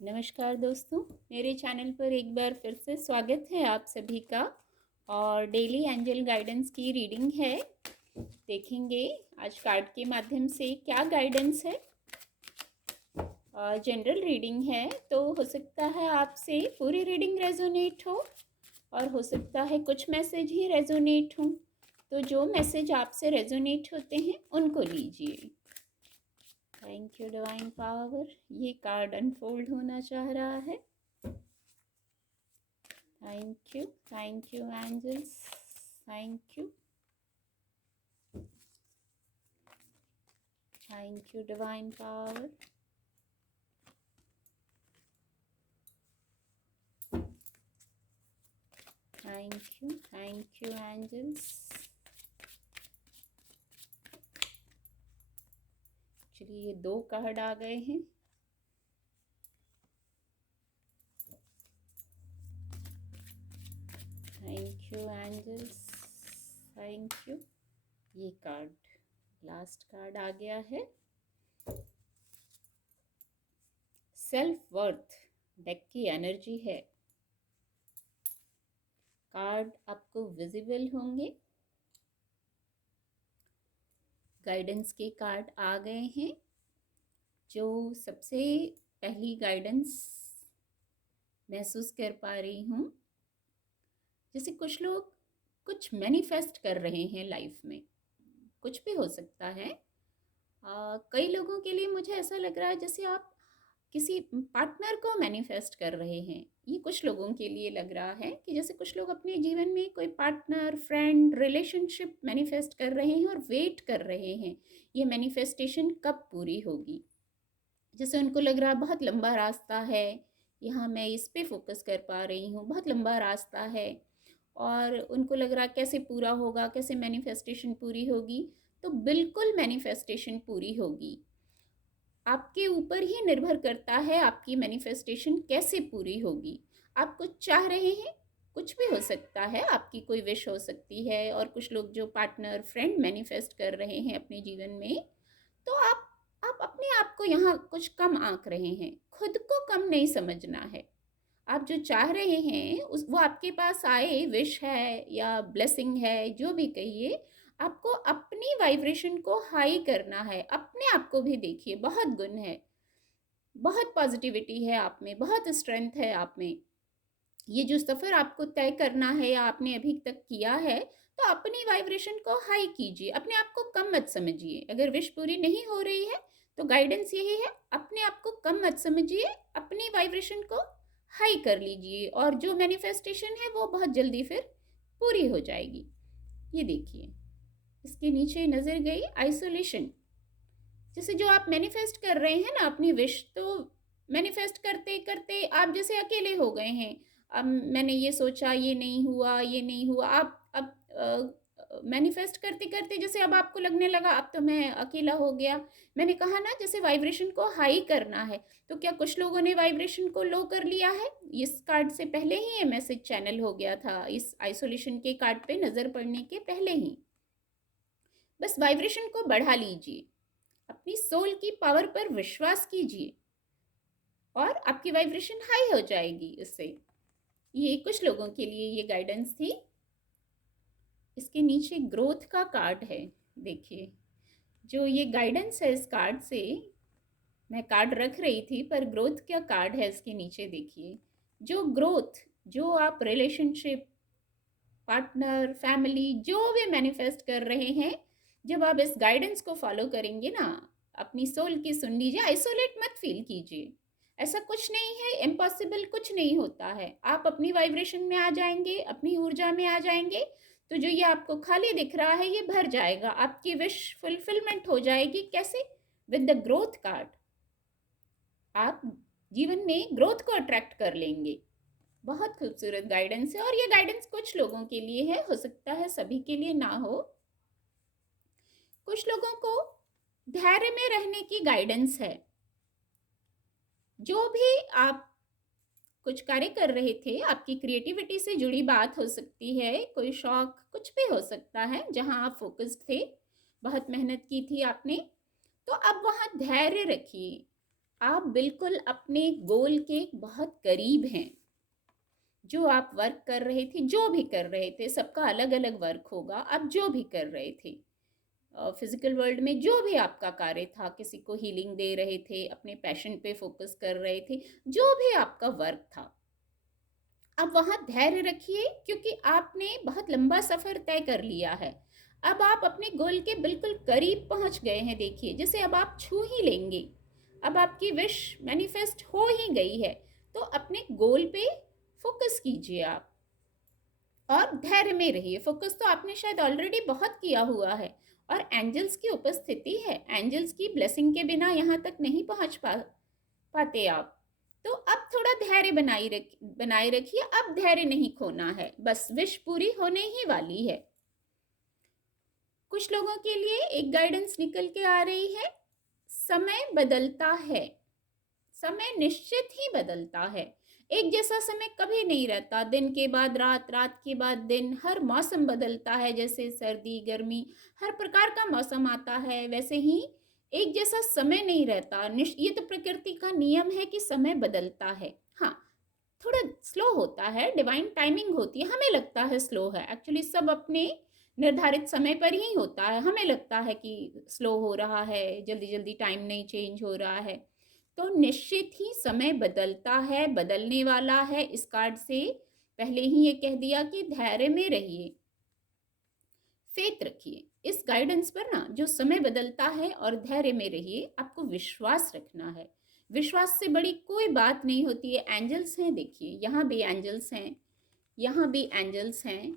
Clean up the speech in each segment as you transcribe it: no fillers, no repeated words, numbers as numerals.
नमस्कार दोस्तों, मेरे चैनल पर एक बार फिर से स्वागत है आप सभी का। और डेली एंजल गाइडेंस की रीडिंग है। देखेंगे आज कार्ड के माध्यम से क्या गाइडेंस है। जनरल रीडिंग है, तो हो सकता है आपसे पूरी रीडिंग रेजोनेट और हो सकता है कुछ मैसेज ही रेजोनेट हो। तो जो मैसेज आपसे रेजोनेट होते हैं उनको लीजिए। Thank you divine power. ये कार्ड अनफोल्ड होना चाह रहा है। Thank you angels, thank you divine power. Thank you angels. चलिए, 2 कार्ड आ गए हैं। Thank you angels, thank you. ये कार्ड लास्ट कार्ड आ गया है। सेल्फ वर्थ डेक की एनर्जी है। कार्ड आपको विजिबल होंगे। गाइडेंस के कार्ड आ गए हैं। जो सबसे पहली गाइडेंस महसूस कर पा रही हूँ, जैसे कुछ लोग कुछ मैनिफेस्ट कर रहे हैं लाइफ में। कुछ भी हो सकता है। कई लोगों के लिए मुझे ऐसा लग रहा है जैसे आप किसी पार्टनर को मैनिफेस्ट कर रहे हैं। ये कुछ लोगों के लिए लग रहा है कि जैसे कुछ लोग अपने जीवन में कोई पार्टनर, फ्रेंड, रिलेशनशिप मैनिफेस्ट कर रहे हैं और वेट कर रहे हैं ये मैनिफेस्टेशन कब पूरी होगी। जैसे उनको लग रहा है बहुत लंबा रास्ता है, यहाँ मैं इस पे फोकस कर पा रही हूँ, बहुत लंबा रास्ता है। और उनको लग रहा कैसे पूरा होगा, कैसे मैनिफेस्टेशन पूरी होगी। तो बिल्कुल मैनिफेस्टेशन पूरी होगी। आपके ऊपर ही निर्भर करता है आपकी मैनिफेस्टेशन कैसे पूरी होगी। आप कुछ चाह रहे हैं, कुछ भी हो सकता है, आपकी कोई विश हो सकती है। और कुछ लोग जो पार्टनर, फ्रेंड मैनिफेस्ट कर रहे हैं अपने जीवन में, तो आप अपने आप को यहाँ कुछ कम आंक रहे हैं। खुद को कम नहीं समझना है। आप जो चाह रहे हैं उस वो आपके पास आए, विश है या ब्लेसिंग है, जो भी कहिए, आपको अपनी वाइब्रेशन को हाई करना है। अपने आप को भी देखिए, बहुत गुण है, बहुत पॉजिटिविटी है आप में, बहुत स्ट्रेंथ है आप में। ये जो सफ़र आपको तय करना है या आपने अभी तक किया है, तो अपनी वाइब्रेशन को हाई कीजिए। अपने आप को कम मत समझिए। अगर विश पूरी नहीं हो रही है तो गाइडेंस यही है, अपने आप को कम मत समझिए, अपनी वाइब्रेशन को हाई कर लीजिए और जो मैनिफेस्टेशन है वो बहुत जल्दी फिर पूरी हो जाएगी। ये देखिए, इसके नीचे नज़र गई आइसोलेशन। जैसे जो आप मैनिफेस्ट कर रहे हैं ना अपनी विश, तो मैनिफेस्ट करते करते आप जैसे अकेले हो गए हैं। अब मैंने ये सोचा, ये नहीं हुआ, ये नहीं हुआ। आप अब मैनिफेस्ट करते करते जैसे अब आपको लगने लगा अब तो मैं अकेला हो गया। मैंने कहा ना, जैसे वाइब्रेशन को हाई करना है। तो क्या कुछ लोगों ने वाइब्रेशन को लो कर लिया है? इस कार्ड से पहले ही ये मैसेज चैनल हो गया था, इस आइसोलेशन के कार्ड पे नज़र पड़ने के पहले ही। बस वाइब्रेशन को बढ़ा लीजिए, अपनी सोल की पावर पर विश्वास कीजिए और आपकी वाइब्रेशन हाई हो जाएगी इससे। ये कुछ लोगों के लिए ये गाइडेंस थी। इसके नीचे ग्रोथ का कार्ड है। देखिए, जो ये गाइडेंस है, इस कार्ड से मैं कार्ड रख रही थी, पर ग्रोथ का कार्ड है इसके नीचे। देखिए, जो ग्रोथ, जो आप रिलेशनशिप, पार्टनर, फैमिली, जो भी मैनिफेस्ट कर रहे हैं, जब आप इस गाइडेंस को फॉलो करेंगे ना, अपनी सोल की सुन लीजिए, आइसोलेट मत फील कीजिए। ऐसा कुछ नहीं है, इम्पॉसिबल कुछ नहीं होता है। आप अपनी वाइब्रेशन में आ जाएंगे, अपनी ऊर्जा में आ जाएंगे, तो जो ये आपको खाली दिख रहा है ये भर जाएगा। आपकी विश फुलफिलमेंट हो जाएगी। कैसे? विद द ग्रोथ कार्ड आप जीवन में ग्रोथ को अट्रैक्ट कर लेंगे। बहुत खूबसूरत गाइडेंस है और ये गाइडेंस कुछ लोगों के लिए है, हो सकता है सभी के लिए ना हो। कुछ लोगों को धैर्य में रहने की गाइडेंस है। जो भी आप कुछ कार्य कर रहे थे, आपकी क्रिएटिविटी से जुड़ी बात हो सकती है, कोई शौक, कुछ भी हो सकता है जहां आप फोकस्ड थे, बहुत मेहनत की थी आपने, तो अब वहां धैर्य रखिए। आप बिल्कुल अपने गोल के बहुत करीब हैं। जो आप वर्क कर रहे थे, जो भी कर रहे थे, सबका अलग अलग वर्क होगा। आप जो भी कर रहे थे फिजिकल वर्ल्ड में, जो भी आपका कार्य था, किसी को हीलिंग दे रहे थे, अपने पैशन पे फोकस कर रहे थे, जो भी आपका वर्क था, अब वहां धैर्य रखिए, क्योंकि आपने बहुत लंबा सफर तय कर लिया है। अब आप अपने गोल के बिल्कुल करीब पहुंच गए हैं। देखिए, जैसे अब आप छू ही लेंगे, अब आपकी विश मैनिफेस्ट हो ही गई है। तो अपने गोल पे फोकस कीजिए आप, और धैर्य में रहिए। फोकस तो आपने शायद ऑलरेडी बहुत किया हुआ है, और एंजल्स की उपस्थिति है। एंजल्स की ब्लेसिंग के बिना यहाँ तक नहीं पहुंच पाते आप। तो अब थोड़ा धैर्य बनाए रखिए। अब धैर्य नहीं खोना है, बस विश पूरी होने ही वाली है। कुछ लोगों के लिए एक गाइडेंस निकल के आ रही है, समय बदलता है। समय निश्चित ही बदलता है। एक जैसा समय कभी नहीं रहता। दिन के बाद रात, रात के बाद दिन, हर मौसम बदलता है। जैसे सर्दी गर्मी, हर प्रकार का मौसम आता है, वैसे ही एक जैसा समय नहीं रहता। ये तो प्रकृति का नियम है कि समय बदलता है। हाँ, थोड़ा स्लो होता है, डिवाइन टाइमिंग होती है। हमें लगता है स्लो है, एक्चुअली सब अपने निर्धारित समय पर ही होता है। हमें लगता है कि स्लो हो रहा है, जल्दी जल्दी टाइम नहीं चेंज हो रहा है। तो निश्चित ही समय बदलता है, बदलने वाला है। इस कार्ड से पहले ही ये कह दिया कि धैर्य में रहिए, फेथ रखिए इस गाइडेंस पर ना। जो समय बदलता है, और धैर्य में रहिए, आपको विश्वास रखना है। विश्वास से बड़ी कोई बात नहीं होती है। एंजल्स हैं, देखिए यहाँ भी एंजल्स हैं, यहाँ भी एंजल्स हैं।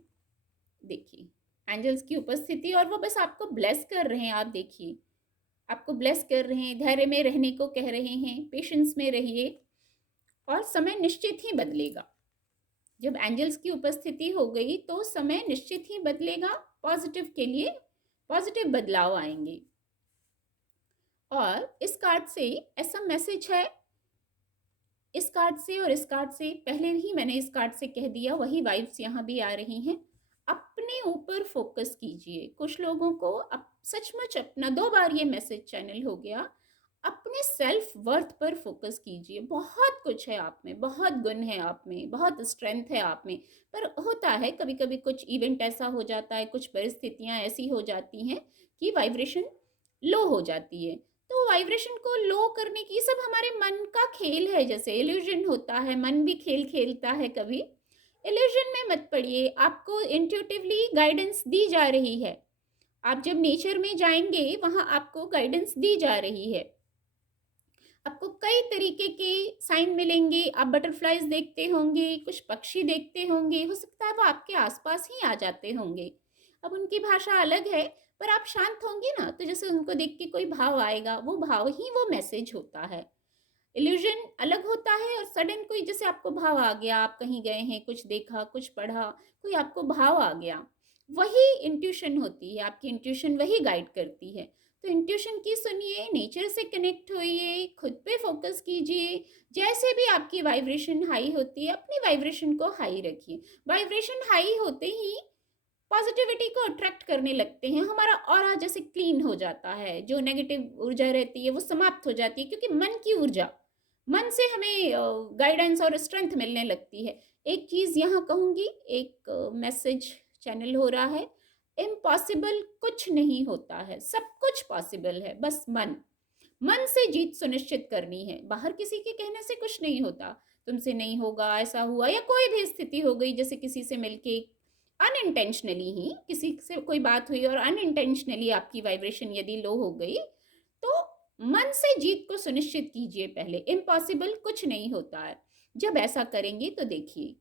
देखिए एंजल्स की उपस्थिति, और वो बस आपको ब्लेस कर रहे हैं। आप देखिए, आपको ब्लेस कर रहे हैं, धैर्य में रहने को कह रहे हैं, पेशेंस में रहिए, और समय निश्चित ही बदलेगा। जब एंजल्स की उपस्थिति हो गई तो समय निश्चित ही बदलेगा। पॉजिटिव के लिए पॉजिटिव बदलाव आएंगे। और इस कार्ड से ऐसा मैसेज है, इस कार्ड से और इस कार्ड से, पहले ही मैंने इस कार्ड से कह दिया, वही वाइब्स यहाँ भी आ रही हैं। अपने ऊपर फोकस कीजिए। कुछ लोगों को अब सचमुच अपना, 2 बार ये मैसेज चैनल हो गया, अपने सेल्फ वर्थ पर फोकस कीजिए। बहुत कुछ है आप में, बहुत गुण है आप में, बहुत स्ट्रेंथ है आप में। पर होता है कभी कभी कुछ इवेंट ऐसा हो जाता है, कुछ परिस्थितियां ऐसी हो जाती हैं कि वाइब्रेशन लो हो जाती है। तो वाइब्रेशन को लो करने की, सब हमारे मन का खेल है। जैसे इल्यूजन होता है, मन भी खेल खेलता है कभी। इल्यूजन में मत पड़िए। आपको इंट्यूटिवली गाइडेंस दी जा रही है। आप जब नेचर में जाएंगे, वहां आपको गाइडेंस दी जा रही है। आपको कई तरीके के साइन मिलेंगे। आप बटरफ्लाइज देखते होंगे, कुछ पक्षी देखते होंगे, हो सकता है वो आपके आसपास ही आ जाते होंगे। अब उनकी भाषा अलग है, पर आप शांत होंगे ना, तो जैसे उनको देख के कोई भाव आएगा, वो भाव ही वो मैसेज होता है। इल्यूजन अलग होता है, और सडन कोई, जैसे आपको भाव आ गया, आप कहीं गए हैं, कुछ देखा, कुछ पढ़ा, कोई आपको भाव आ गया, वही इंट्यूशन होती है। आपकी इंट्यूशन वही गाइड करती है। तो इंट्यूशन की सुनिए, नेचर से कनेक्ट होइए, खुद पे फोकस कीजिए। जैसे भी आपकी वाइब्रेशन हाई होती है, अपनी वाइब्रेशन को हाई रखिए। वाइब्रेशन हाई होते ही पॉजिटिविटी को अट्रैक्ट करने लगते हैं। हमारा ऑरा जैसे क्लीन हो जाता है, जो नेगेटिव ऊर्जा रहती है वो समाप्त हो जाती है, क्योंकि मन की ऊर्जा, मन से हमें गाइडेंस और स्ट्रेंथ मिलने लगती है। एक चीज यहाँ कहूंगी, एक मैसेज चैनल हो रहा है, इम्पॉसिबल कुछ नहीं होता है, सब कुछ पॉसिबल है। बस मन, मन से जीत सुनिश्चित करनी है। बाहर किसी के कहने से कुछ नहीं होता। तुमसे नहीं होगा, ऐसा हुआ, या कोई भी स्थिति हो गई, जैसे किसी से मिलके अनइंटेंशनली ही किसी से कोई बात हुई, और अनइंटेंशनली आपकी वाइब्रेशन यदि लो हो गई, तो मन से जीत को सुनिश्चित कीजिए पहले। इम्पॉसिबल कुछ नहीं होता है। जब ऐसा करेंगे तो देखिए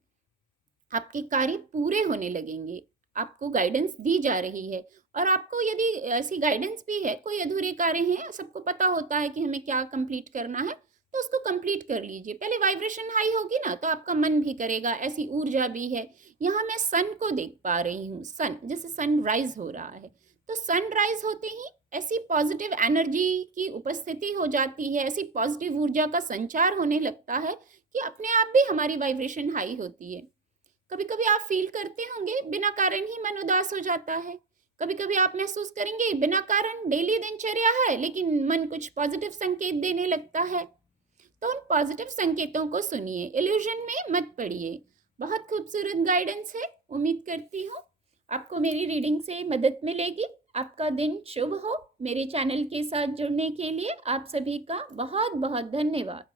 आपके कार्य पूरे होने लगेंगे। आपको गाइडेंस दी जा रही है, और आपको यदि ऐसी गाइडेंस भी है, कोई अधूरे कार्य हैं, सबको पता होता है कि हमें क्या कंप्लीट करना है, तो उसको कंप्लीट कर लीजिए। पहले वाइब्रेशन हाई होगी ना, तो आपका मन भी करेगा, ऐसी ऊर्जा भी है। यहाँ मैं सन को देख पा रही हूँ, सन, जैसे सनराइज हो रहा है, तो सनराइज होते ही ऐसी पॉजिटिव एनर्जी की उपस्थिति हो जाती है, ऐसी पॉजिटिव ऊर्जा का संचार होने लगता है कि अपने आप भी हमारी वाइब्रेशन हाई होती है। कभी कभी आप फील करते होंगे बिना कारण ही मन उदास हो जाता है। कभी कभी आप महसूस करेंगे बिना कारण डेली दिनचर्या है, लेकिन मन कुछ पॉजिटिव संकेत देने लगता है। तो उन पॉजिटिव संकेतों को सुनिए, इल्यूजन में मत पड़िए। बहुत खूबसूरत गाइडेंस है। उम्मीद करती हूँ आपको मेरी रीडिंग से मदद मिलेगी। आपका दिन शुभ हो। मेरे चैनल के साथ जुड़ने के लिए आप सभी का बहुत बहुत धन्यवाद।